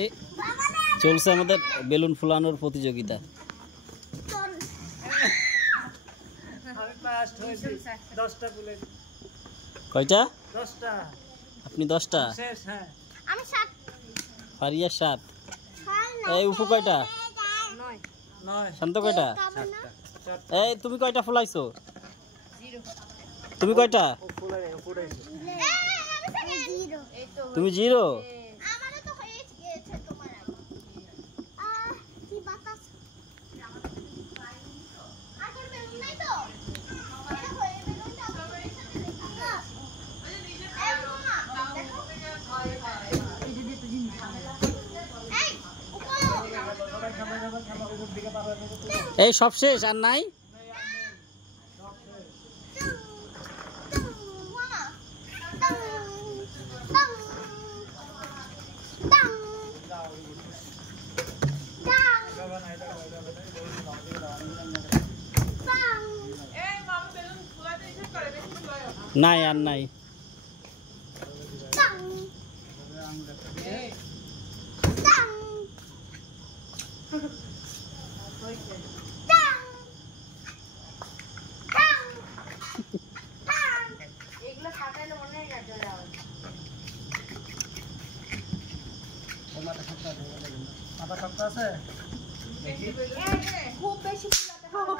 এই চলছে আমাদের বেলুন ফুলানোর প্রতিযোগিতা। কয়টা? 10টা। আপনি 10টা? শেষ। হ্যাঁ আমি 7। ফারিয়া 7। এই উপু কয়টা? 9। শান্ত কয়টা? 7টা। এই তুমি কয়টা ফুলাইছো? 0। তুমি কয়টা? তুমি 0। আমারও তো হয়ে গিয়েছে তোমার আগে। কি বাতাস। আর বেলুন নাই তো? এটা হয়ে বেলুনটা আমার সাথে দেখা। এই মামা দেখো। এই যে তো জিনিস। এই উপরে। এই সব শেষ আর নাই? নাই আর নাই। এগুলো ফাটাইলে মনে হয় না জল আওয়াজ। মাথা শক্ত আছে? খুব বেশি ফুলাতে হবে।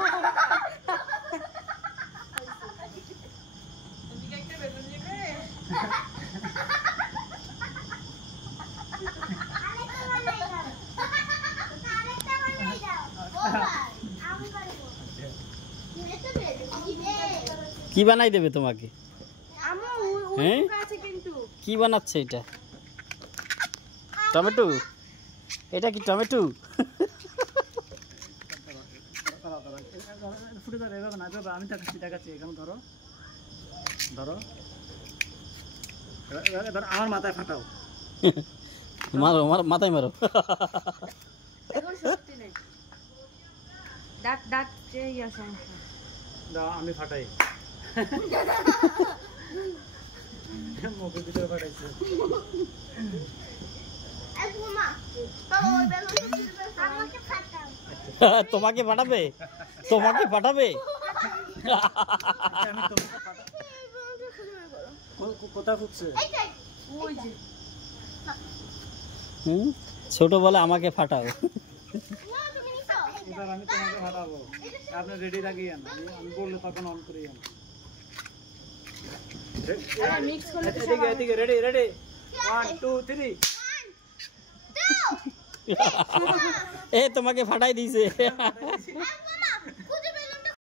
তুমি কি একটা বেলুন নেবে? আরেকটা বানাই দাও। আরেকটা বানাই দাও। আমি করব। এটা বেলুন দিবে। কি বানাই দেবে তোমাকে? আমু হ্যাঁ? আছে কিন্তু। কি বানাচ্ছে এটা? টমেটো? এটা কি টমেটো? ফুটে ধরো এভাবে না, এভাবে আমি দেখাচ্ছি। এখানে ধরো ধরো আমার মাথায় ফাটাও। মারো মাথায় মারো। এখন শক্তি নেই। দাঁত যে ইয়া সমস্যা। দাও আমি ফাটাই। মুখের ভিতরে ফাটাইছে। তোমাকে পাঠাবে? কোথায় ফুটছে? ছোট বলে আমাকে ফাটাও। এবার আমি তোমাকে ফাটাবো। আপনি রেডি রাখিয়ে আন, আমি বললে তখন অন করে আন। এদিকে রেডি 1 2 3। এ তোমাকে ফাটাই দিয়েছে।